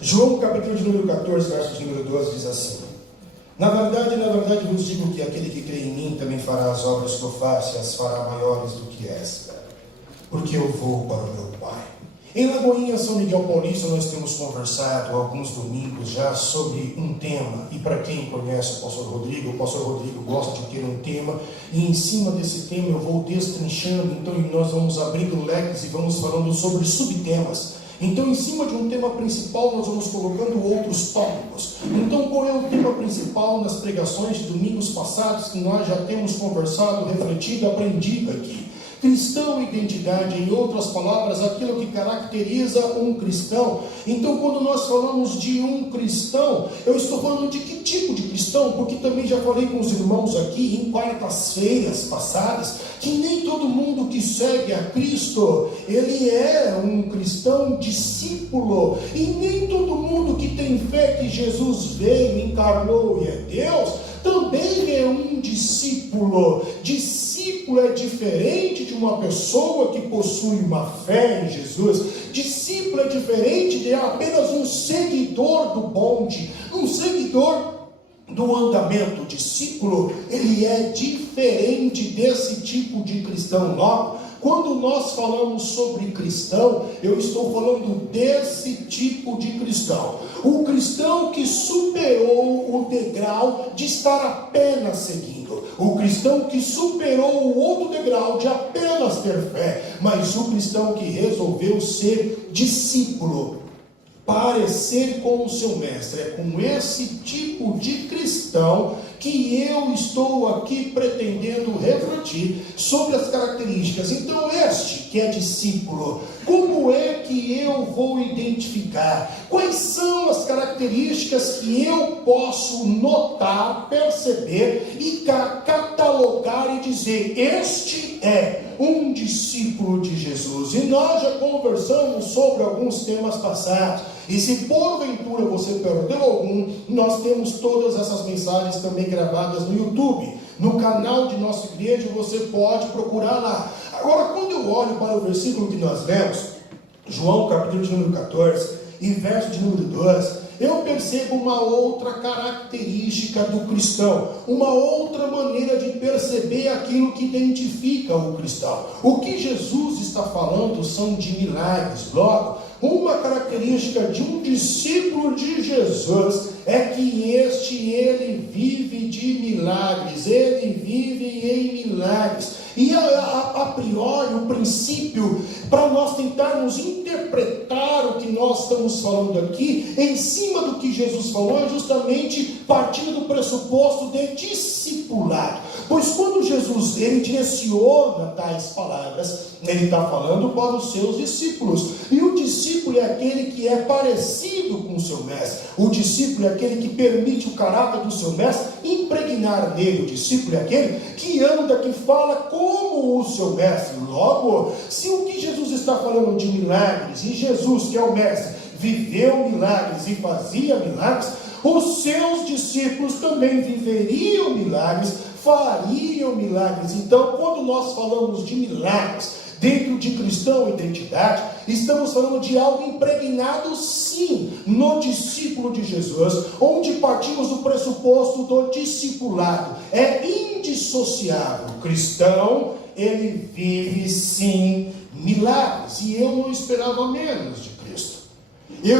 João, capítulo de número 14, verso de número 12, diz assim: na verdade, vos digo que aquele que crê em mim também fará as obras que eu faço, e as fará maiores do que esta, porque eu vou para o meu Pai. Em Lagoinha, São Miguel Paulista, nós temos conversado alguns domingos já sobre um tema, e para quem conhece o pastor Rodrigo gosta de ter um tema, e em cima desse tema eu vou destrinchando, então nós vamos abrindo leques e vamos falando sobre subtemas. Então, em cima de um tema principal, nós vamos colocando outros tópicos. Então, qual é o tema principal nas pregações de domingos passados que nós já temos conversado, refletido, aprendido aqui? Cristão, identidade, em outras palavras, aquilo que caracteriza um cristão. Então, quando nós falamos de um cristão, eu estou falando de que tipo de cristão? Porque também já falei com os irmãos aqui em quartas-feiras passadas, que nem todo mundo que segue a Cristo, ele é um cristão discípulo, e nem todo mundo que tem fé que Jesus veio, encarnou e é Deus, também é um discípulo. Discípulo é diferente de uma pessoa que possui uma fé em Jesus. Discípulo é diferente de apenas um seguidor do bonde, um seguidor do andamento. Discípulo, ele é diferente desse tipo de cristão. Logo, quando nós falamos sobre cristão, eu estou falando desse tipo de cristão. O cristão que superou o degrau de estar apenas seguindo. O cristão que superou o outro degrau de apenas ter fé. Mas o cristão que resolveu ser discípulo, parecer com o seu mestre. É com esse tipo de cristão que eu estou aqui pretendendo refletir sobre as características. Então, este que é discípulo, como é que eu vou identificar? Quais são as características que eu posso notar, perceber e catalogar e dizer: este é um discípulo de Jesus? E nós já conversamos sobre alguns temas passados. E se porventura você perdeu algum, nós temos todas essas mensagens também gravadas no YouTube, no canal de nossa igreja, você pode procurar lá. Agora, quando eu olho para o versículo que nós lemos, João capítulo de número 14 e verso de número 12, eu percebo uma outra característica do cristão, uma outra maneira de perceber aquilo que identifica o cristão. O que Jesus está falando são de milagres. Logo, uma característica de um discípulo de Jesus é que ele vive de milagres, ele vive em milagres. E a priori, o princípio, para nós tentarmos interpretar o que nós estamos falando aqui, em cima do que Jesus falou, é justamente partindo do pressuposto de discipulado. Pois quando Jesus ele direciona tais palavras, ele está falando para os seus discípulos. E o discípulo é aquele que é parecido com o seu mestre. O discípulo é aquele que permite o caráter do seu mestre impregnar nele. O discípulo é aquele que anda, que fala como o seu mestre. Logo, se o que Jesus está falando de milagres, e Jesus, que é o mestre, viveu milagres e fazia milagres, os seus discípulos também viveriam milagres, fariam milagres. Então, quando nós falamos de milagres dentro de cristão identidade, estamos falando de algo impregnado sim no discípulo de Jesus, onde partimos do pressuposto do discipulado. É indissociável. O cristão, ele vive sim milagres, e eu não esperava menos de Cristo.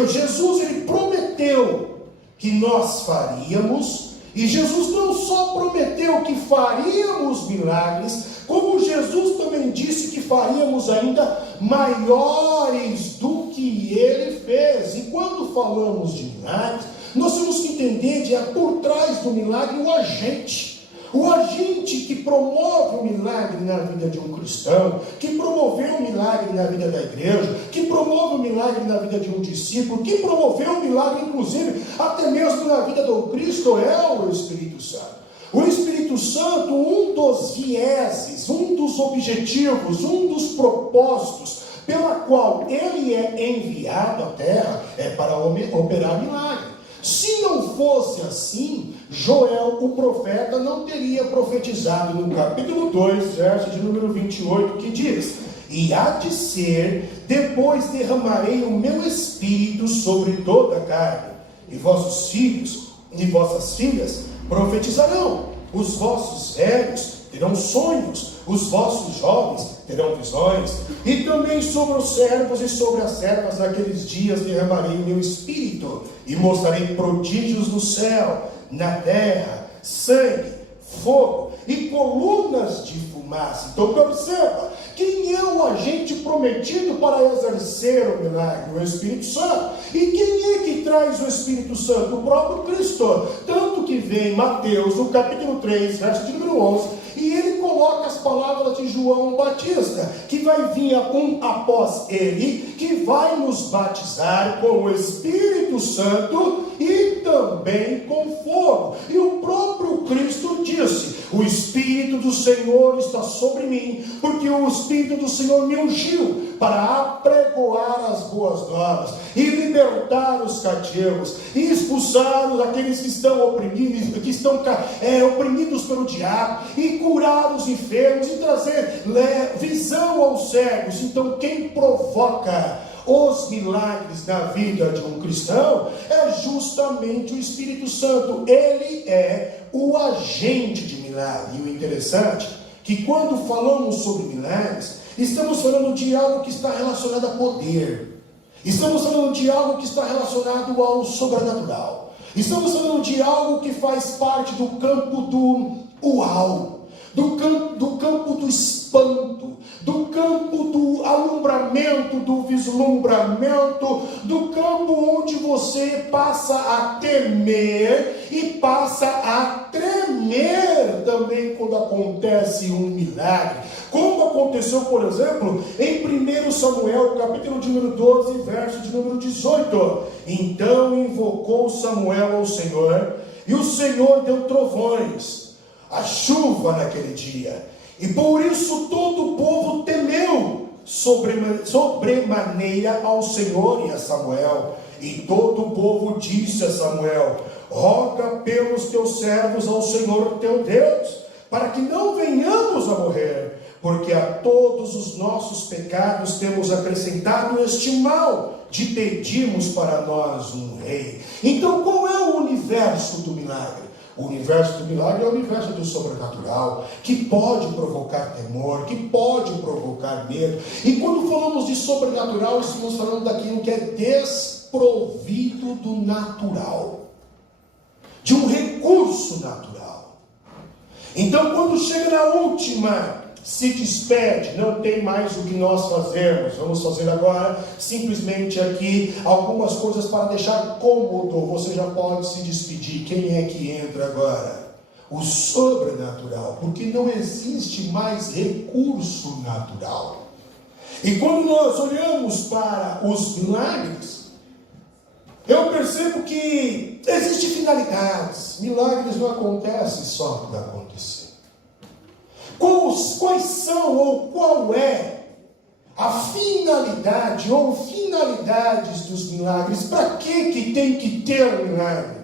Jesus, ele prometeu que nós faríamos, e Jesus não só prometeu que faríamos milagres, como Jesus também disse que faríamos ainda maiores do que ele fez. E quando falamos de milagres, nós temos que entender que por trás do milagre o agente. O agente que promove o milagre na vida de um cristão, que promoveu o milagre na vida da igreja, que promove o milagre na vida de um discípulo, que promoveu o milagre, inclusive, até mesmo na vida do Cristo, é o Espírito Santo. O Espírito Santo, um dos vieses, um dos objetivos, um dos propósitos pela qual ele é enviado à terra é para operar milagre. Se não fosse assim, Joel, o profeta, não teria profetizado no capítulo 2, verso de número 28, que diz: E há de ser, depois derramarei o meu espírito sobre toda a carne, e vossos filhos e vossas filhas profetizarão, os vossos velhos terão sonhos, os vossos jovens terão visões, e também sobre os servos e sobre as servas naqueles dias derramarei o meu espírito, e mostrarei prodígios no céu, na terra, sangue, fogo e colunas de fumaça. Então observa, quem é o agente prometido para exercer o milagre? O Espírito Santo. E quem é que traz o Espírito Santo? O próprio Cristo. Tanto que vem Mateus, no capítulo 3, verso de número 11, e ele coloca as palavras de João Batista, que vai vir um após ele, que vai nos batizar com o Espírito Santo e também com fogo. E o próprio Cristo disse: o Espírito do Senhor está sobre mim, porque o Espírito do Senhor me ungiu para apregoar as boas novas, e libertar os cativos, e expulsar aqueles que estão oprimidos, que estão oprimidos pelo diabo, e curar os enfermos, e trazer visão aos cegos. Então quem provoca os milagres na vida de um cristão é justamente o Espírito Santo. Ele é o agente de milagre. E o interessante é que quando falamos sobre milagres, estamos falando de algo que está relacionado a poder, estamos falando de algo que está relacionado ao sobrenatural, estamos falando de algo que faz parte do campo do uau, do campo do espanto, do campo do alumbramento, do vislumbramento, do campo onde você passa a temer e passa a tremer também quando acontece um milagre. Como aconteceu, por exemplo, em 1 Samuel, capítulo de número 12, verso de número 18. Então invocou Samuel ao Senhor, e o Senhor deu trovões, a chuva naquele dia, e por isso todo o povo temeu sobremaneira ao Senhor e a Samuel. E todo o povo disse a Samuel: roga pelos teus servos ao Senhor teu Deus, para que não venhamos a morrer, porque a todos os nossos pecados temos acrescentado este mal, de pedirmos para nós um rei. Então qual é o universo do milagre? O universo do milagre é o universo do sobrenatural, que pode provocar temor, que pode provocar medo. E quando falamos de sobrenatural, estamos falando daquilo que é desprovido do natural, de um recurso natural. Então quando chega na última, se despede, não tem mais o que nós fazermos. Vamos fazer agora simplesmente aqui algumas coisas para deixar cômodo. Você já pode se despedir. Quem é que entra agora? O sobrenatural, porque não existe mais recurso natural. E quando nós olhamos para os milagres, eu percebo que existem finalidades. Milagres não acontecem só por acontecer. Quais são ou qual é a finalidade ou finalidades dos milagres? Para que tem que ter um milagre?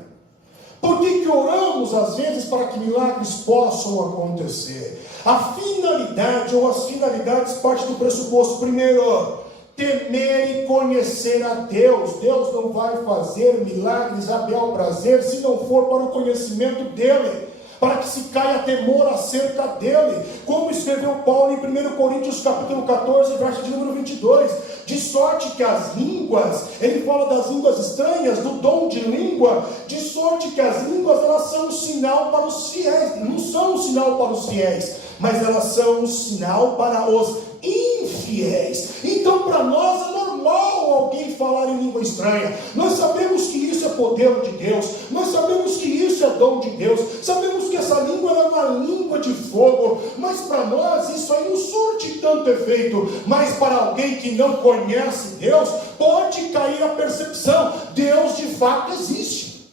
Por que oramos às vezes para que milagres possam acontecer? A finalidade ou as finalidades parte do pressuposto: primeiro, temer e conhecer a Deus. Deus não vai fazer milagres a bel prazer se não for para o conhecimento dele, para que se caia temor acerca dele, como escreveu Paulo em 1 Coríntios capítulo 14, verso de número 22, de sorte que as línguas, ele fala das línguas estranhas, do dom de língua, de sorte que as línguas, elas são um sinal para os fiéis, não são um sinal para os fiéis, mas elas são um sinal para os infiéis. Então para nós é normal alguém falar em língua estranha, nós sabemos que isso é poder de Deus, nós sabemos que isso é dom de Deus, sabemos que essa língua é uma língua de fogo, mas para nós isso aí não surte tanto efeito. Mas para alguém que não conhece Deus, pode cair a percepção: Deus de fato existe.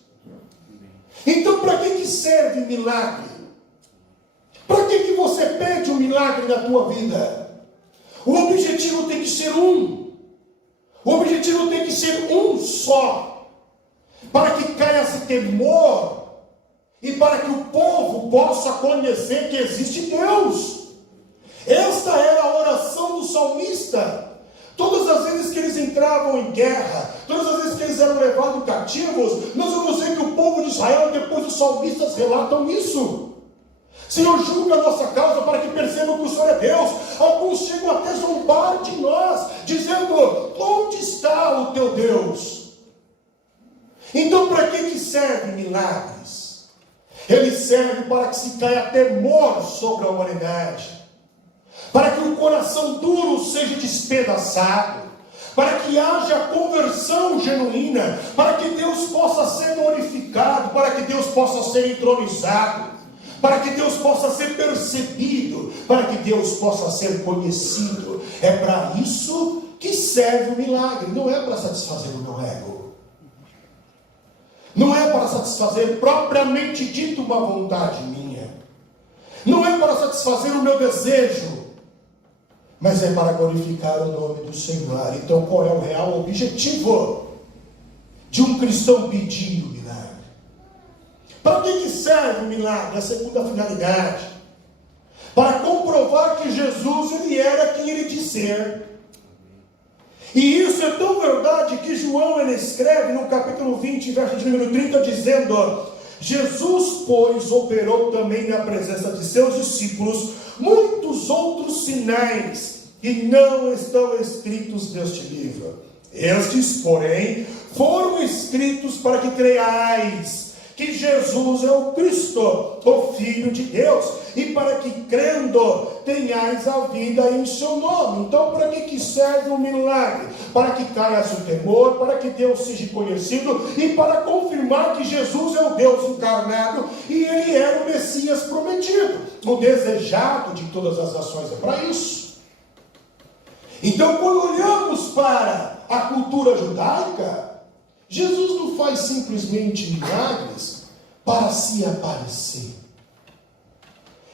Então para que serve milagre? Para que você pede um milagre na tua vida? O objetivo tem que ser um. O objetivo tem que ser um só, para que caia esse temor e para que o povo possa conhecer que existe Deus. Esta era a oração do salmista. Todas as vezes que eles entravam em guerra, todas as vezes que eles eram levados cativos, nós vamos ver que o povo de Israel, depois os salmistas relatam isso. Senhor, julga a nossa causa para que percebam que o Senhor é Deus. Alguns chegam até zombar de nós, dizendo: onde está o teu Deus? Então, para que servem milagres? Eles servem para que se caia temor sobre a humanidade, para que o coração duro seja despedaçado, para que haja conversão genuína, para que Deus possa ser glorificado, para que Deus possa ser entronizado, para que Deus possa ser percebido, para que Deus possa ser conhecido. É para isso que serve o milagre, não é para satisfazer o meu ego, não é para satisfazer propriamente dito uma vontade minha, não é para satisfazer o meu desejo, mas é para glorificar o nome do Senhor. Então, qual é o real objetivo de um cristão pedir o milagre? Para que serve o milagre? A segunda finalidade: para comprovar que Jesus, ele era quem ele diz ser. E isso é tão verdade que João, ele escreve no capítulo 20, verso de número 30, dizendo: Jesus, pois, operou também na presença de seus discípulos muitos outros sinais que não estão escritos neste livro. Estes, porém, foram escritos para que creiais que Jesus é o Cristo, o Filho de Deus, e para que, crendo, tenhais a vida em seu nome. Então, para que serve o milagre? Para que caia seu temor, para que Deus seja conhecido, e para confirmar que Jesus é o Deus encarnado, e ele era o Messias prometido, o desejado de todas as nações. É para isso. Então, quando olhamos para a cultura judaica, Jesus não faz simplesmente milagres para se aparecer.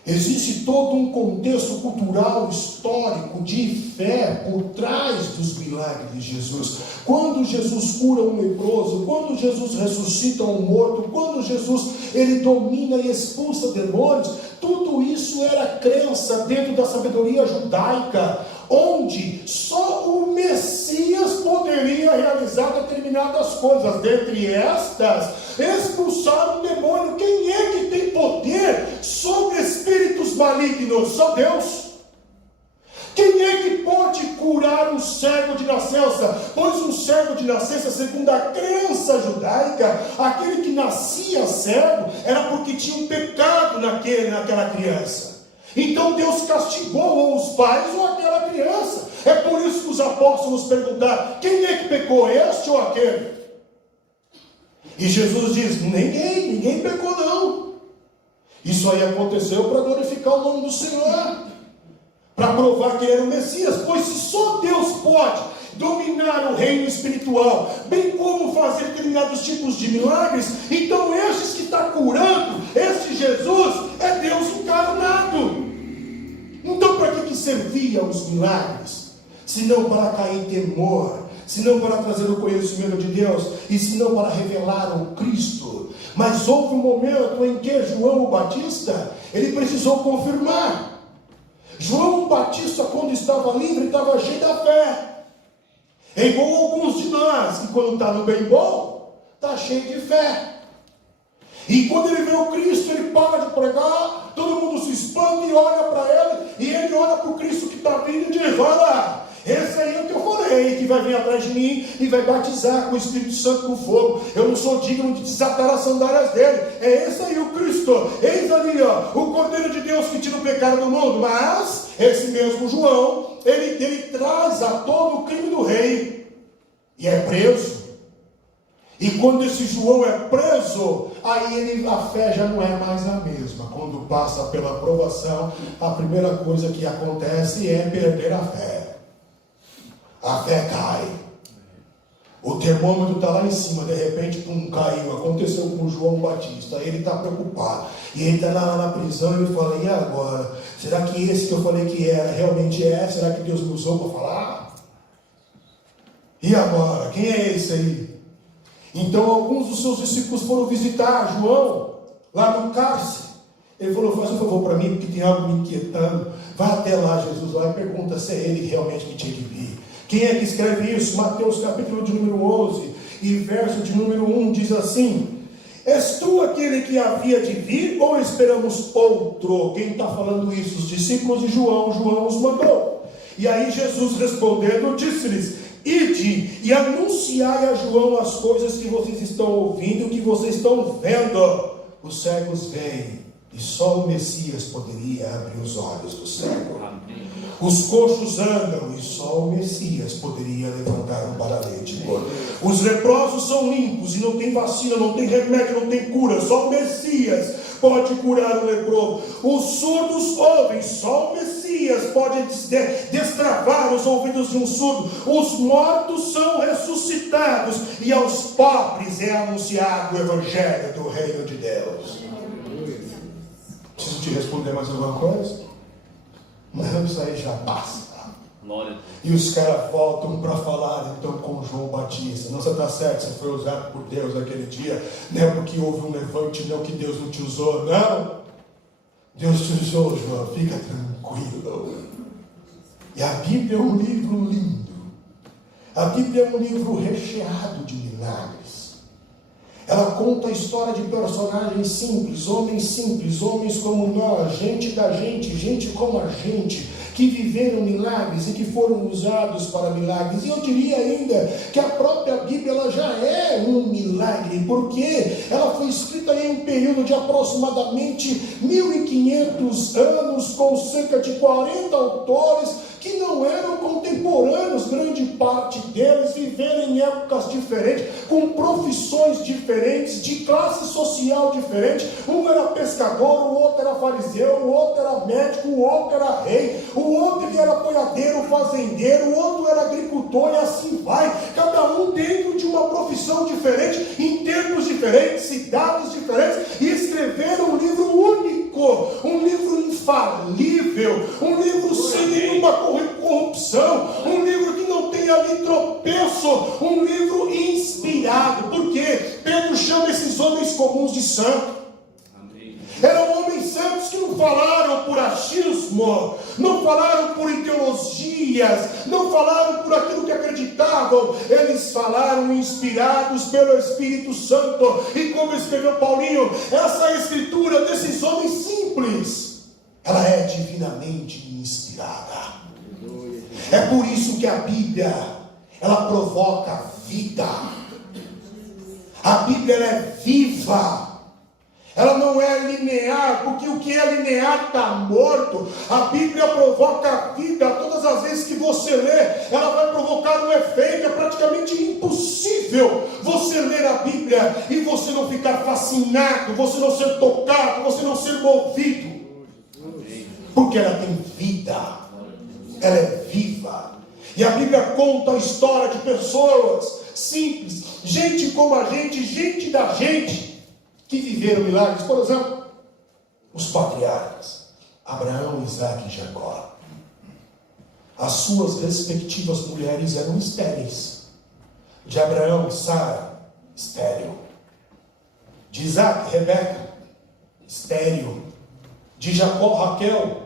Existe todo um contexto cultural, histórico, de fé por trás dos milagres de Jesus. Quando Jesus cura um leproso, quando Jesus ressuscita um morto, quando Jesus ele domina e expulsa demônios, tudo isso era crença dentro da sabedoria judaica, onde só o Messias poderia realizar determinadas coisas. Dentre estas, expulsar um demônio. Quem é que tem poder sobre espíritos malignos? Só Deus. Quem é que pode curar um cego de nascença? Pois um cego de nascença, segundo a crença judaica, aquele que nascia cego era porque tinha um pecado naquela criança. Então Deus castigou ou os pais ou aquela criança. É por isso que os apóstolos perguntaram: quem é que pecou, este ou aquele? E Jesus diz: ninguém pecou não. Isso aí aconteceu para glorificar o nome do Senhor, para provar que ele era o Messias. Pois se só Deus pode dominar o reino espiritual, bem como fazer determinados tipos de milagres, então estes que está curando, este Jesus é Deus encarnado. Então para que serviam os milagres? Senão para cair temor, senão para trazer o conhecimento de Deus, e senão para revelar o Cristo. Mas houve um momento em que João o Batista, ele precisou confirmar. João Batista, quando estava livre, estava cheio da fé. É igual alguns de nós, que quando está no bem bom, está cheio de fé. E quando ele vê o Cristo, ele para de pregar, todo mundo se espanta e olha para ele, e ele olha para o Cristo que está vindo e diz: olha, esse aí é o que eu falei, que vai vir atrás de mim e vai batizar com o Espírito Santo com fogo. Eu não sou digno de desatar as sandálias dele. É esse aí o Cristo. Eis ali, ó, o Cordeiro de Deus que tira o pecado do mundo. Mas esse mesmo João, ele traz à tona o crime do rei e é preso. E quando esse João é preso, aí a fé já não é mais a mesma. Quando passa pela provação, a primeira coisa que acontece é perder a fé. A fé cai. O termômetro está lá em cima, de repente, caiu. Aconteceu com o João Batista. Ele está preocupado. E ele está lá na prisão e ele fala: e agora? Será que esse que eu falei que era, realmente é? Será que Deus me usou para falar? E agora? Quem é esse aí? Então alguns dos seus discípulos foram visitar João lá no cárcere. Ele falou, faz um favor para mim, porque tem algo me inquietando. Vai até lá, Jesus, lá e pergunta se é ele realmente que tinha que vir. Quem é que escreve isso? Mateus capítulo de número 11 e verso de número 1 diz assim: és tu aquele que havia de vir ou esperamos outro? Quem está falando isso? Os discípulos de João. João os mandou. E aí Jesus respondendo disse-lhes: ide e anunciai a João as coisas que vocês estão ouvindo, que vocês estão vendo. Os cegos veem, e só o Messias poderia abrir os olhos do cego. Os coxos andam, e só o Messias poderia levantar um paralítico. Os leprosos são limpos, e não tem vacina, não tem remédio, não tem cura. Só o Messias pode curar o leproso. Os surdos ouvem, só o Messias pode destravar os ouvidos de um surdo. Os mortos são ressuscitados, e aos pobres é anunciado o evangelho do reino de Deus. Preciso te responder mais alguma coisa? Não, isso aí já basta. E os caras voltam para falar então com João Batista. Não, você está certo, você foi usado por Deus naquele dia. Não é porque houve um levante, não que Deus não te usou. Não, Deus te usou, João, fica tranquilo. E a Bíblia é um livro lindo. A Bíblia é um livro recheado de milagres. Ela conta a história de personagens simples, homens como nós, gente da gente como a gente, que viveram milagres e que foram usados para milagres. E eu diria ainda que a própria Bíblia ela já é um milagre, porque ela foi escrita em um período de aproximadamente 1500 anos, com cerca de 40 autores, que não eram contemporâneos, grande parte deles viveram em épocas diferentes, com profissões diferentes, de classe social diferente. Um era pescador, o outro era fariseu, o outro era médico, o outro era rei, o outro era apoiadeiro, fazendeiro, o outro era agricultor, e assim vai, cada um dentro de uma profissão diferente, em tempos diferentes, cidades diferentes, e escreveram um livro único, um livro infalível, um livro sem nenhuma corrupção, um livro que não tem ali tropeço, um livro inspirado. Por quê? Pedro chama esses homens comuns de santos. Eram homens santos que não falaram por achismo, não falaram por ideologias, não falaram por aquilo que acreditavam. Eles falaram inspirados pelo Espírito Santo. E como escreveu Paulinho, essa escritura desses homens simples, ela é divinamente inspirada. É por isso que a Bíblia, ela provoca vida. A Bíblia ela é viva. Ela não é linear, porque o que é linear está morto. A Bíblia provoca vida. Todas as vezes que você lê, ela vai provocar um efeito. É praticamente impossível você ler a Bíblia e você não ficar fascinado, você não ser tocado, você não ser movido. Porque ela tem vida. Ela é viva. E a Bíblia conta a história de pessoas simples, gente como a gente da gente, que viveram milagres. Por exemplo, os patriarcas Abraão, Isaque e Jacó. As suas respectivas mulheres eram estéreis. De Abraão, Sara, estéril. De Isaque, Rebeca, estéril. De Jacó, Raquel,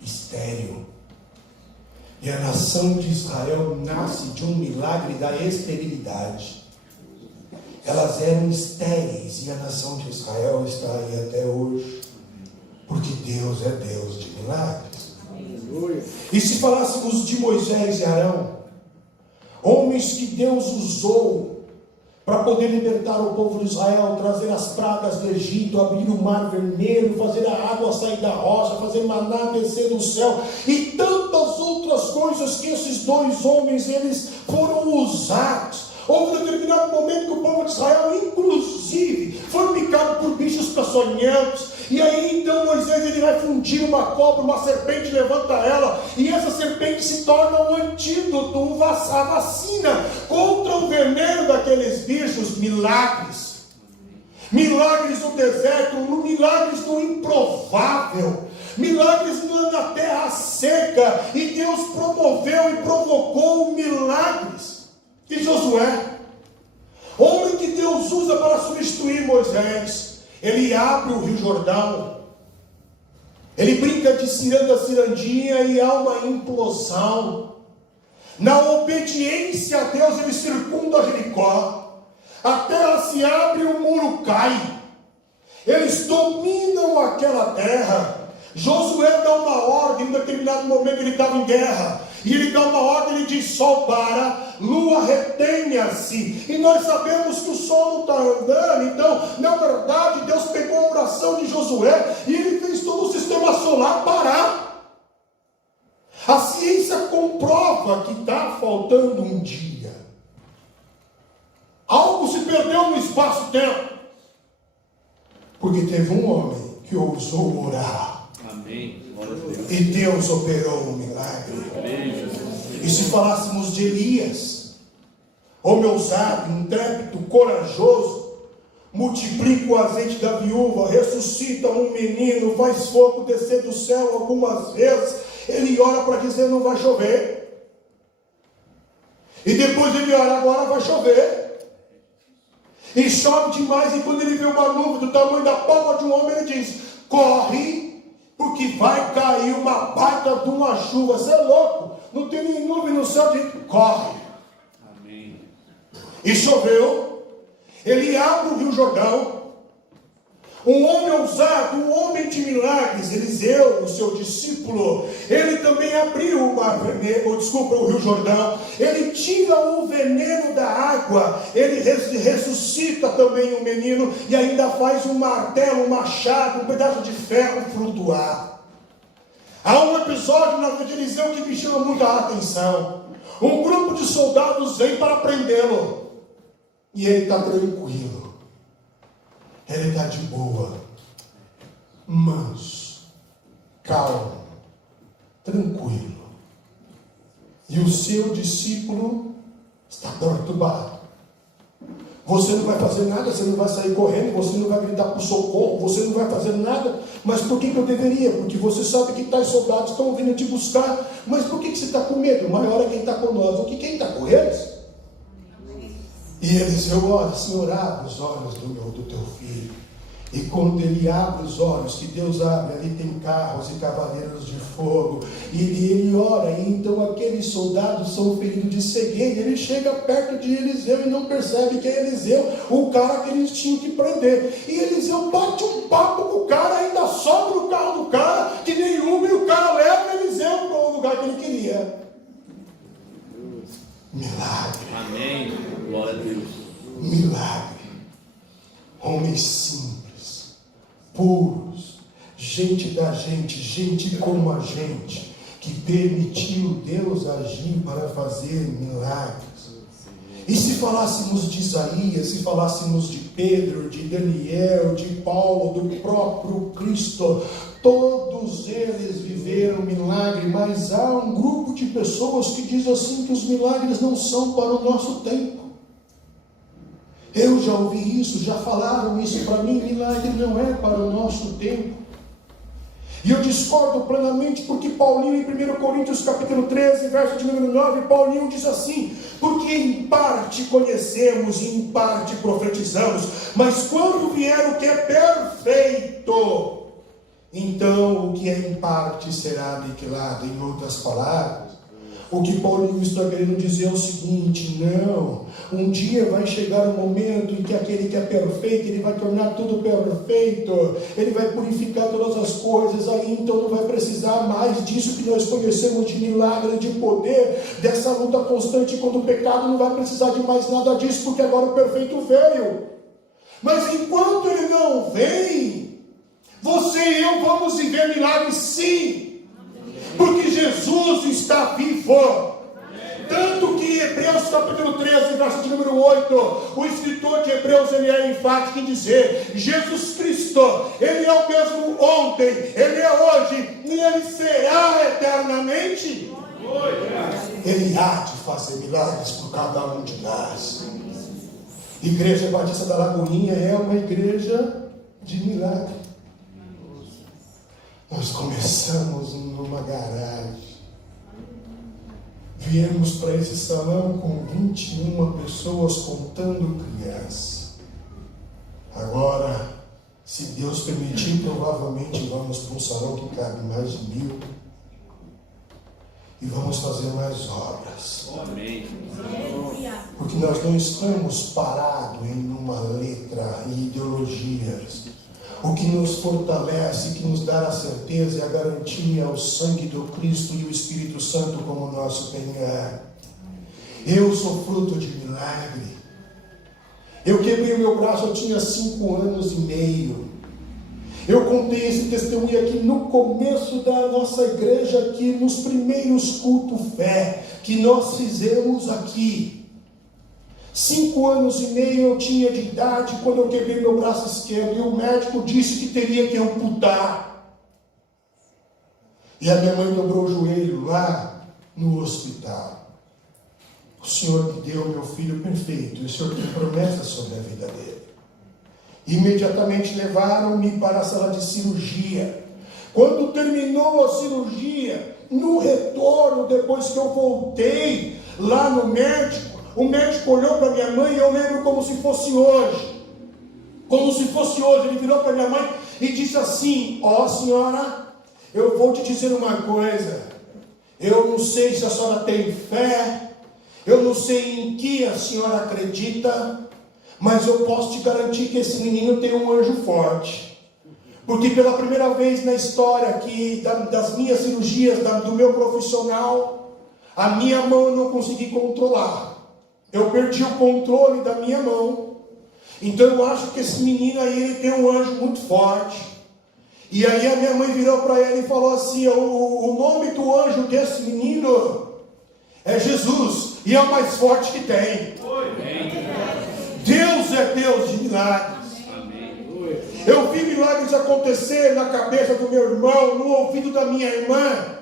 estéril. E a nação de Israel nasce de um milagre da esterilidade. Elas eram estéreis, e a nação de Israel está aí até hoje, porque Deus é Deus de milagres. E se falássemos de Moisés e Arão, homens que Deus usou para poder libertar o povo de Israel, trazer as pragas do Egito, abrir o mar vermelho, fazer a água sair da rocha, fazer maná descer do céu, e tantas outras coisas que esses dois homens, eles foram usados. Houve um determinado momento que o povo de Israel, inclusive, foi picado por bichos peçonhentos. E aí então Moisés ele vai fundir uma cobra, uma serpente, levanta ela, e essa serpente se torna um antídoto, a vacina contra o veneno daqueles bichos. Milagres. Milagres no deserto, milagres no improvável. Milagres na terra seca. E Deus promoveu e provocou milagres. E Josué, homem que Deus usa para substituir Moisés, ele abre o Rio Jordão, Ele brinca de ciranda cirandinha e há uma implosão. Na obediência a Deus, ele circunda Jericó. A terra se abre e o muro cai. Eles dominam aquela terra. Josué dá uma ordem, em determinado momento ele estava em guerra. E ele dá uma ordem, ele diz: sol para, lua retenha-se. E nós sabemos que o sol não está andando. Então, na verdade, Deus pegou a oração de Josué e ele fez todo o sistema solar parar. A ciência comprova que está faltando um dia. Algo se perdeu no espaço-tempo. Porque teve um homem que ousou orar. Amém. E Deus operou um milagre. Amém. E se falássemos de Elias, homem ousado, intrépido, corajoso, multiplica o azeite da viúva, ressuscita um menino, faz fogo descer do céu algumas vezes, ele ora para dizer: não vai chover. E depois ele ora: agora vai chover. E chove demais, e quando ele vê uma nuvem do tamanho da palma de um homem, ele diz: corre, porque vai cair uma baita de uma chuva. Você é louco, não tem nem nuvem no céu, de corre. Amém. E choveu. Ele abre o Rio Jordão. Um homem ousado, um homem de milagres, Eliseu, o seu discípulo, ele também abriu o Rio Jordão. Ele tira o veneno da água, ele ressuscita também o menino e ainda faz um martelo, um machado, um pedaço de ferro flutuar. Há um episódio na vida de Eliseu que me chama muita atenção. Um grupo de soldados vem para prendê-lo e ele está tranquilo. Ele está de boa, manso, calmo, tranquilo. E o seu discípulo está perturbado. Você não vai fazer nada, você não vai sair correndo, você não vai gritar por socorro, você não vai fazer nada. Mas por que eu deveria? Porque você sabe que tais soldados estão vindo te buscar. Mas por que você está com medo? O maior é quem está conosco. Quem está com eles? E Eliseu ora: Senhor, abre os olhos do teu filho. E quando ele abre os olhos, que Deus abre, ali tem carros e cavaleiros de fogo. E ele ora, e então aqueles soldados são feridos de cegueira. Ele chega perto de Eliseu e não percebe que é Eliseu, o cara que eles tinham que prender. E Eliseu bate um papo com o cara, ainda sobe no carro do cara, que nenhuma, e o cara leva Eliseu para o lugar que ele queria. Milagre. Amém. Glória a Deus. Milagre. Homens simples, puros, gente da gente, gente como a gente, que permitiu Deus agir para fazer milagres. E se falássemos de Isaías, se falássemos de Pedro, de Daniel, de Paulo, do próprio Cristo, todos eles viveram milagre, mas há um grupo de pessoas que diz assim que os milagres não são para o nosso tempo. Eu já ouvi isso, já falaram isso para mim: milagre não é para o nosso tempo. E eu discordo plenamente, porque Paulinho, em 1 Coríntios capítulo 13, verso de número 9, Paulinho diz assim: porque em parte conhecemos e em parte profetizamos, mas quando vier o que é perfeito, então o que é em parte será aniquilado. Em outras palavras, o que Paulinho está querendo dizer é o seguinte: não, um dia vai chegar um momento em que aquele que é perfeito, ele vai tornar tudo perfeito, ele vai purificar todas as coisas, aí então não vai precisar mais disso que nós conhecemos de milagre, de poder, dessa luta constante contra o pecado, não vai precisar de mais nada disso, porque agora o perfeito veio. Mas enquanto ele não vem, você e eu vamos viver milagres sim, porque Jesus está vivo. Tanto que em Hebreus capítulo 13, verso de número 8, o escritor de Hebreus, ele é enfático em dizer: Jesus Cristo, ele é o mesmo ontem, ele é hoje, e ele será eternamente. Ele há de fazer milagres por cada um de nós. Igreja Batista da Lagoinha é uma igreja de milagre. Nós começamos numa garagem. Viemos para esse salão com 21 pessoas, contando crianças. Agora, Se Deus permitir, provavelmente vamos para um salão que cabe mais de 1000 e vamos fazer mais obras. Amém. Porque nós não estamos parados em uma letra e ideologias. O que nos fortalece, que nos dá a certeza e a garantia é o sangue do Cristo e o Espírito Santo como nosso penhor. Eu sou fruto de milagre. Eu quebrei o meu braço, eu tinha 5 anos e meio. Eu contei esse testemunho aqui no começo da nossa igreja, aqui nos primeiros cultos fé que nós fizemos aqui. 5 anos e meio eu tinha de idade quando eu quebrei meu braço esquerdo e o médico disse que teria que amputar. E a minha mãe dobrou o joelho lá no hospital. O Senhor me deu meu filho perfeito e o Senhor tem promessas sobre a vida dele. Imediatamente levaram-me para a sala de cirurgia. Quando terminou a cirurgia, no retorno, depois que eu voltei lá no médico, o médico olhou para minha mãe e eu lembro como se fosse hoje. Como se fosse hoje, ele virou para minha mãe e disse assim: ó senhora, eu vou te dizer uma coisa. Eu não sei se a senhora tem fé, eu não sei em que a senhora acredita, mas eu posso te garantir que esse menino tem um anjo forte. Porque pela primeira vez na história aqui, das minhas cirurgias, do meu profissional, a minha mão eu não consegui controlar. Eu perdi o controle da minha mão. Então eu acho que esse menino aí, ele tem um anjo muito forte. E aí a minha mãe virou para ele e falou assim: o nome do anjo desse menino é Jesus, e é o mais forte que tem. Deus é Deus de milagres. Eu vi milagres acontecer na cabeça do meu irmão, no ouvido da minha irmã.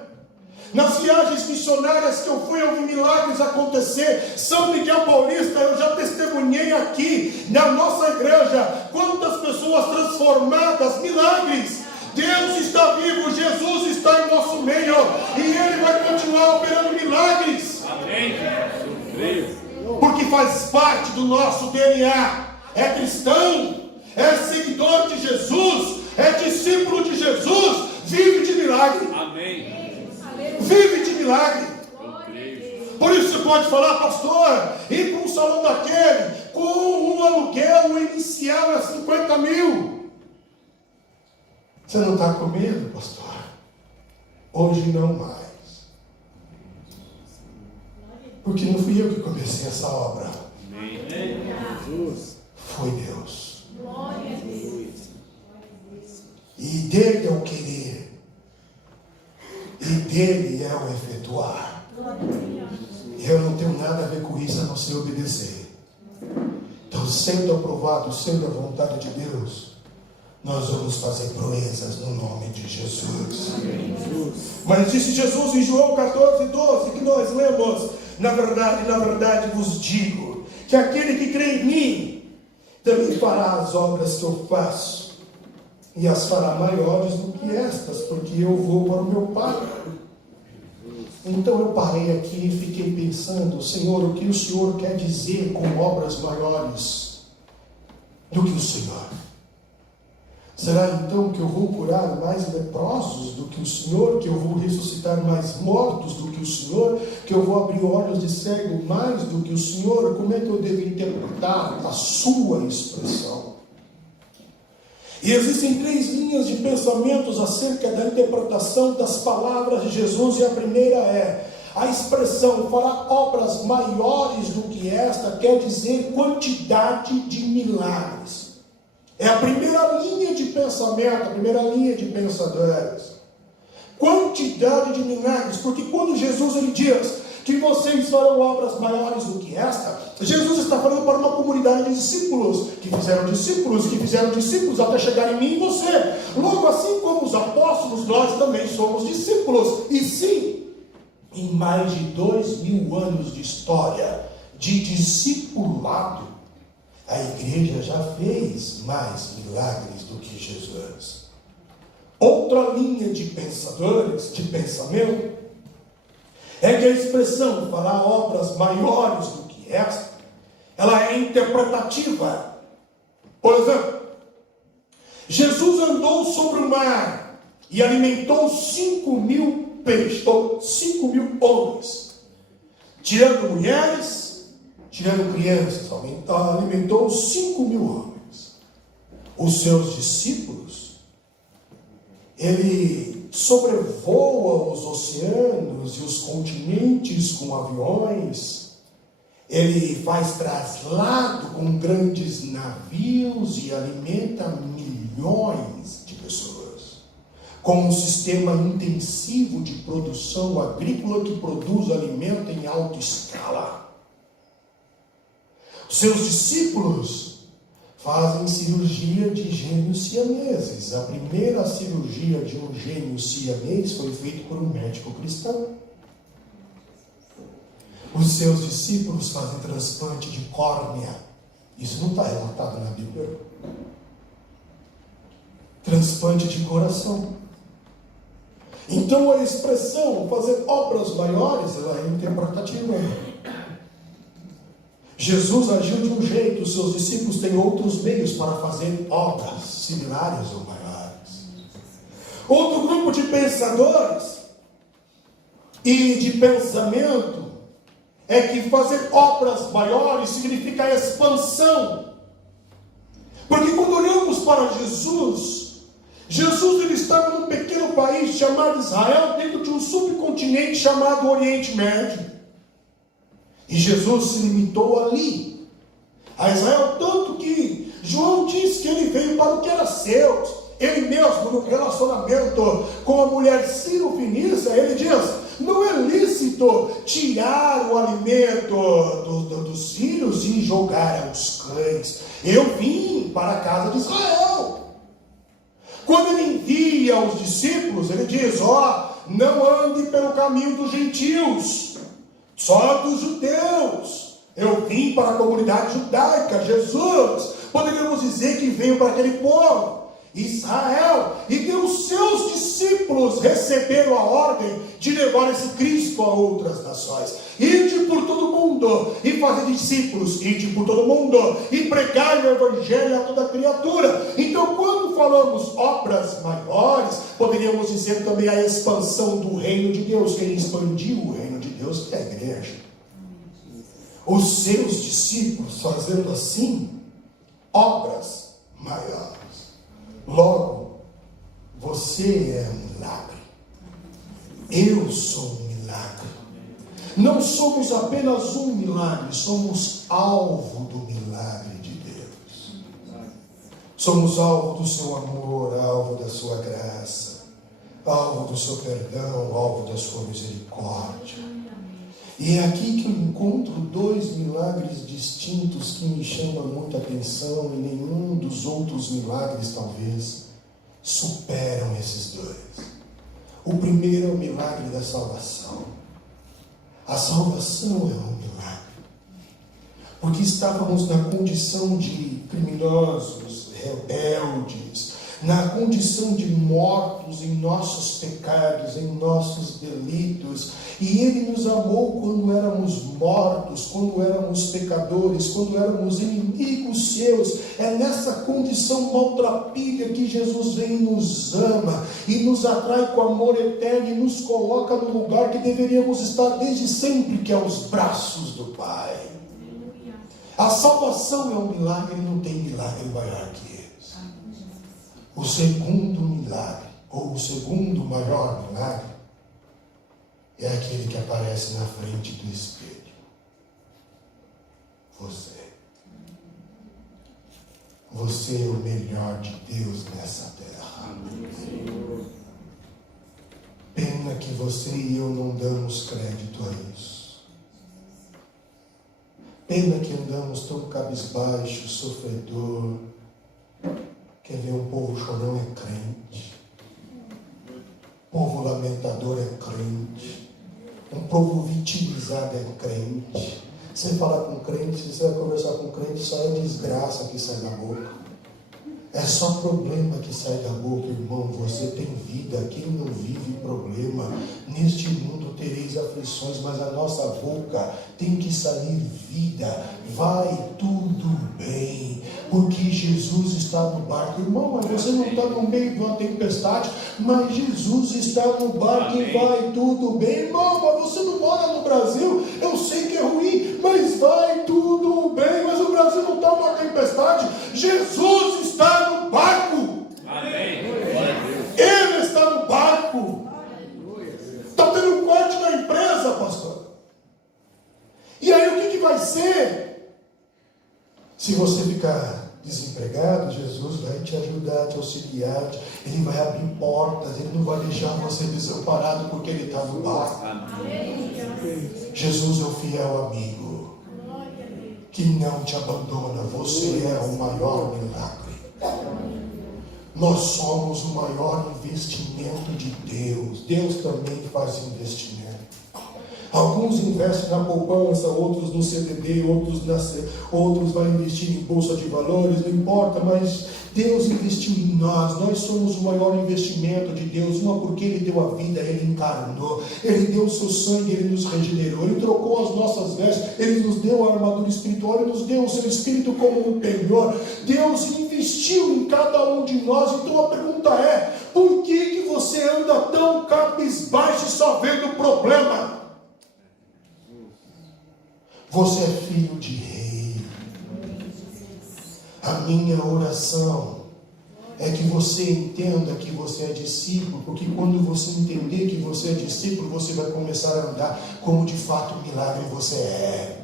Nas viagens missionárias que eu fui, eu vi milagres acontecer. São Miguel Paulista, eu já testemunhei aqui na nossa igreja. Quantas pessoas transformadas, milagres. Deus está vivo, Jesus está em nosso meio e Ele vai continuar operando milagres. Amém. Porque faz parte do nosso DNA. É cristão, é seguidor de Jesus, é discípulo de Jesus, vive de milagre. Amém. Vive de milagre. Por isso você pode falar: pastor, ir para um salão daquele com um aluguel, o inicial é 50 mil. Você não está com medo, pastor? Hoje não mais. Porque não fui eu que comecei essa obra. Foi Deus. E dele é o querer. E dele é o efetuar. Eu não tenho nada a ver com isso, a não ser obedecer. Então, sendo aprovado, sendo a vontade de Deus, nós vamos fazer proezas no nome de Jesus. Mas disse Jesus em João 14:12, que nós lemos: na verdade vos digo, que aquele que crê em mim, também fará as obras que eu faço, e as fará maiores do que estas, porque eu vou para o meu Pai. Então eu parei aqui e fiquei pensando: Senhor, o que o Senhor quer dizer com obras maiores do que o Senhor? Será então que eu vou curar mais leprosos do que o Senhor? Que eu vou ressuscitar mais mortos do que o Senhor? Que eu vou abrir olhos de cego mais do que o Senhor? Como é que eu devo interpretar a sua expressão? E existem 3 linhas de pensamentos acerca da interpretação das palavras de Jesus. E a primeira é: a expressão fará obras maiores do que esta quer dizer quantidade de milagres. É a primeira linha de pensamento, a primeira linha de pensadores. Quantidade de milagres, porque quando Jesus ele diz que vocês farão obras maiores do que esta, Jesus está falando para uma comunidade de discípulos, que fizeram discípulos até chegar em mim e você. Logo, assim como os apóstolos, nós também somos discípulos. E sim, em mais de 2000 anos de história, de discipulado, a igreja já fez mais milagres do que Jesus. Outra linha de pensadores, de pensamento, é que a expressão fará obras maiores do que esta, ela é interpretativa. Por exemplo, Jesus andou sobre o mar e alimentou 5.000 peixes, ou 5.000 homens, tirando mulheres, tirando crianças, alimentou 5.000 homens. Os seus discípulos, ele sobrevoa os oceanos e os continentes com aviões, ele faz traslado com grandes navios e alimenta milhões de pessoas, com um sistema intensivo de produção agrícola que produz alimento em alta escala. Seus discípulos fazem cirurgia de gêmeos siameses. A primeira cirurgia de um gêmeo siamês foi feita por um médico cristão. Os seus discípulos fazem transplante de córnea. Isso não está relatado na Bíblia. Transplante de coração. Então a expressão fazer obras maiores, ela é interpretativa. Jesus agiu de um jeito, os seus discípulos têm outros meios para fazer obras similares ou maiores. Outro grupo de pensadores e de pensamento é que fazer obras maiores significa expansão. Porque quando olhamos para Jesus ele estava num pequeno país chamado Israel, dentro de um subcontinente chamado Oriente Médio. E Jesus se limitou ali, a Israel, tanto que João diz que ele veio para o que era seu. Ele mesmo, no relacionamento com a mulher Ciro-Fenícia, ele diz: não é lícito tirar o alimento dos filhos e jogar aos cães. Eu vim para a casa de Israel. Quando ele envia os discípulos, ele diz: não ande pelo caminho dos gentios, só dos judeus. Eu vim para a comunidade judaica. Jesus, poderíamos dizer que veio para aquele povo, Israel, e que os seus discípulos receberam a ordem de levar esse Cristo a outras nações. Ide por todo mundo e fazer discípulos, ide por todo mundo e pregar o evangelho a toda criatura. Então, quando falamos obras maiores, poderíamos dizer também a expansão do reino de Deus. Quem expandiu o reino de Deus é a igreja. Os seus discípulos fazendo assim obras maiores. Logo, você é um milagre. Eu sou um milagre. Não somos apenas um milagre, somos alvo do milagre de Deus. Somos alvo do seu amor, alvo da sua graça, alvo do seu perdão, alvo da sua misericórdia. E é aqui que eu encontro dois milagres distintos que me chamam muita atenção, e nenhum dos outros milagres talvez superam esses dois. O primeiro é o milagre da salvação. A salvação é um milagre, porque estávamos na condição de criminosos, rebeldes, na condição de mortos em nossos pecados, em nossos delitos, e Ele nos amou quando éramos mortos, quando éramos pecadores, quando éramos inimigos seus. É nessa condição maltrapilha que Jesus vem e nos ama, e nos atrai com amor eterno, e nos coloca no lugar que deveríamos estar desde sempre, que é os braços do Pai. A salvação é um milagre, não tem milagre maior que esse. O segundo milagre, ou o segundo maior milagre, é aquele que aparece na frente do espelho. Você é o melhor de Deus nessa terra. Pena que você e eu não damos crédito a isso. Pena que andamos tão cabisbaixo, sofredor. Quer ver um povo chorão é crente. Povo lamentador é crente. Um povo vitimizado é crente. Você fala com crente, você vai conversar com crente, só é desgraça que sai da boca. É só problema que sai da boca, irmão. Você tem vida. Quem não vive problema? Neste mundo tereis aflições, mas a nossa boca tem que sair vida. Vai tudo bem. Porque Jesus está no barco. Irmão, mas você não está no meio de uma tempestade, mas Jesus está no barco. Amém. E vai tudo bem. Irmão, mas você não mora no Brasil. Eu sei que é ruim, mas vai tudo bem. Mas o Brasil não está numa tempestade. Jesus está no barco. Amém. Ele está no barco. Está tendo um corte na empresa, pastor. E aí o que vai ser? Se você ficar desempregado, Jesus vai te ajudar, te auxiliar, Ele vai abrir portas, Ele não vai deixar você desamparado porque Ele está no barco. Jesus é o fiel amigo que não te abandona. Você é o maior milagre. Nós somos o maior investimento de Deus. Deus também faz investimento. Alguns investem na poupança, outros no CDB, outros vão investir em bolsa de valores, não importa, mas Deus investiu em nós. Nós somos o maior investimento de Deus. Uma, porque Ele deu a vida, Ele encarnou, Ele deu o seu sangue, Ele nos regenerou, Ele trocou as nossas vestes, Ele nos deu a armadura espiritual, Ele nos deu o seu Espírito como um penhor. Deus investiu em cada um de nós. Então a pergunta é: por que você anda tão cabisbaixo e só vendo problema? Você é filho de rei. A minha oração é que você entenda que você é discípulo, porque quando você entender que você é discípulo, você vai começar a andar como de fato um milagre você é.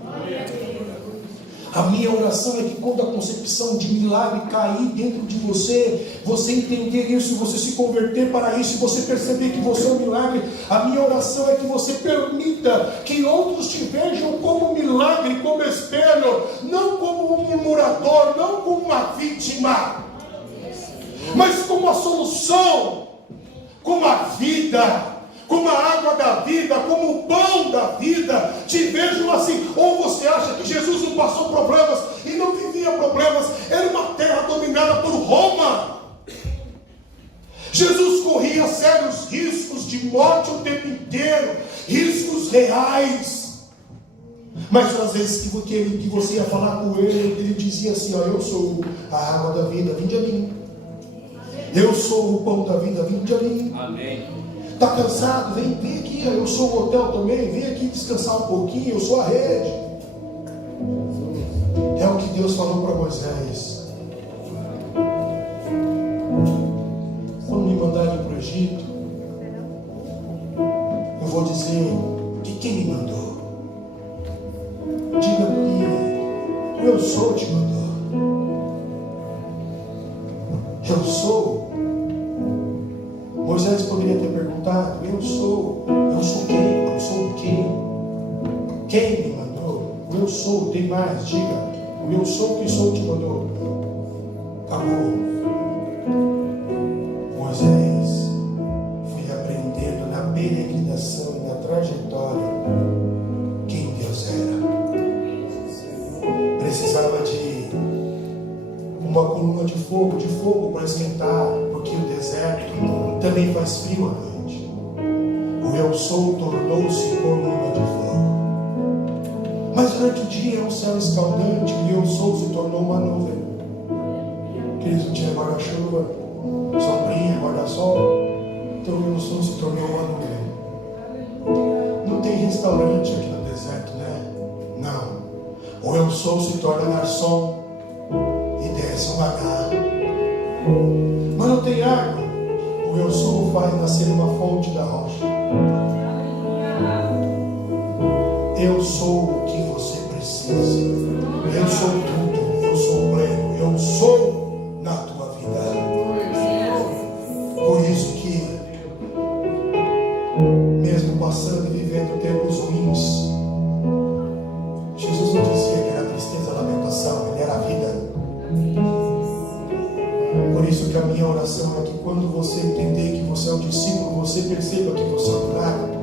A minha oração é que quando a concepção de milagre cair dentro de você, você entender isso, você se converter para isso, você perceber que você é um milagre. A minha oração é que você permita que outros te vejam como milagre, como espelho, não como um murmurador, não como uma vítima, mas como a solução, como a vida, como a água da vida, como o pão da vida. Te vejam assim. Ou você acha que Jesus não passou problemas e não vivia problemas? Era uma terra dominada por Roma. Jesus corria sérios riscos de morte o tempo inteiro, riscos reais. Mas às vezes que você ia falar com ele dizia assim: ó, eu sou a água da vida, vinde a mim. Eu sou o pão da vida, vinde a mim. Amém. Está cansado? Vem aqui, eu sou o hotel também, vem aqui descansar um pouquinho, eu sou a rede. É o que Deus falou para Moisés. Quando me mandarem para o Egito, eu vou dizer que quem me mandou. Diga que eu sou te mandou. Eu sou. Moisés poderia ter perguntado: eu sou quem? Eu sou o quê? Quem me mandou? O eu sou, tem mais, diga: o eu sou que sou te mandou. Acabou. Moisés foi aprendendo na peregrinação e na trajetória quem Deus era. Precisava de uma coluna de fogo para esquentar, porque o deserto também faz frio à noite. O eu sou tornou-se coluna de fogo. Mas durante o dia é um céu escaldante, e o eu sou se tornou uma nuvem. Queridos, não tinha guarda-chuva, sombrinha, guarda-sol. Então o eu sou se tornou uma nuvem. Não tem restaurante aqui no deserto, né? Não. O eu sou se torna garçom e desce um maná. Mas não tem água. O eu sou faz nascer uma fonte da rocha. Eu sou o que você precisa. Eu sou tudo. Eu sou pleno. Eu sou na tua vida. Por isso que, mesmo passando e vivendo tempos ruins, Jesus não dizia que era tristeza, lamentação, ele era a vida. Por isso que a minha oração é que quando você entender que você é um discípulo, você perceba que você é um milagre.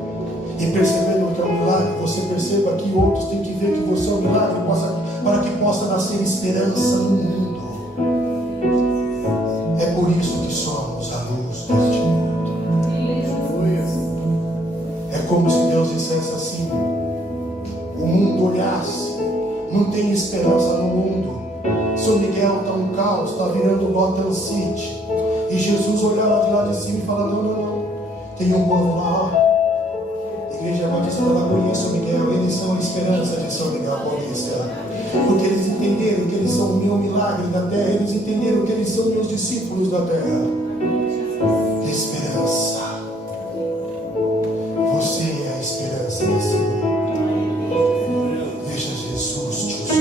E percebendo que é um milagre, você perceba que outros têm que ver que você é um milagre, para que possa nascer esperança no mundo. É por isso que somos a luz deste mundo. É como se Deus dissesse assim: o mundo olhasse, não tem esperança no mundo. São Miguel está caos, está virando Gotham City. E Jesus olhava de lá de cima e falava: não, não, não, tem um povo lá, ó. Igreja Batista da Lagoinha São Miguel, eles são a esperança de São Miguel Paulista. Porque eles entenderam que eles são o meu milagre na terra, eles entenderam que eles são meus discípulos da terra. Esperança. Você é a esperança desse mundo. Deixa Jesus te usar.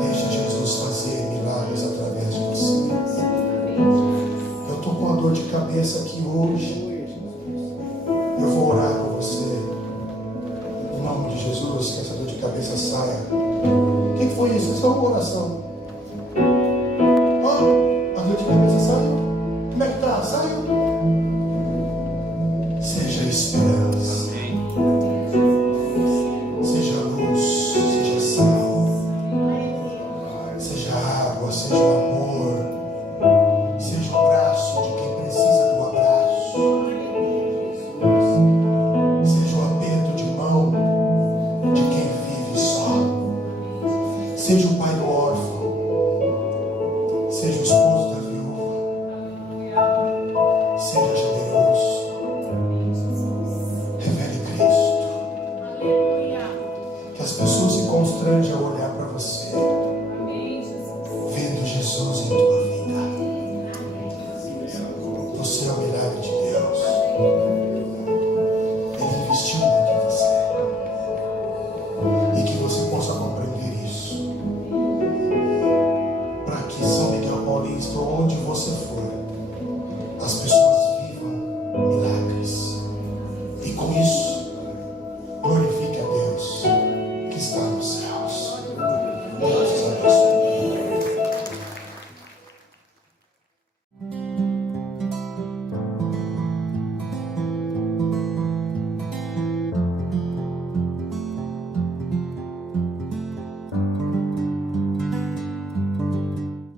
Deixa Jesus fazer milagres através de você. Eu estou com uma dor de cabeça aqui hoje. Eu vou orar por você. Em nome de Jesus, que essa dor de cabeça saia. O que foi isso? Isso é uma oração. Ó, a dor de cabeça saiu. Como é que está? Saiu. Seja esperança. Seja luz. Seja sal. Seja água. Seja o amor. Seja o braço de quem precisa do abraço. Seja o aperto de mão de quem vive só. Seja o pai do órfão. Seja o esposo da viúva. Seja generoso. Revele Cristo. Que as pessoas se constrangem a olhar para você, vendo Jesus em tua vida. Você é o milagre de Deus. Ele investiu dentro de você. E que você possa compreender isso. Para que São Miguel Paulista, onde você for,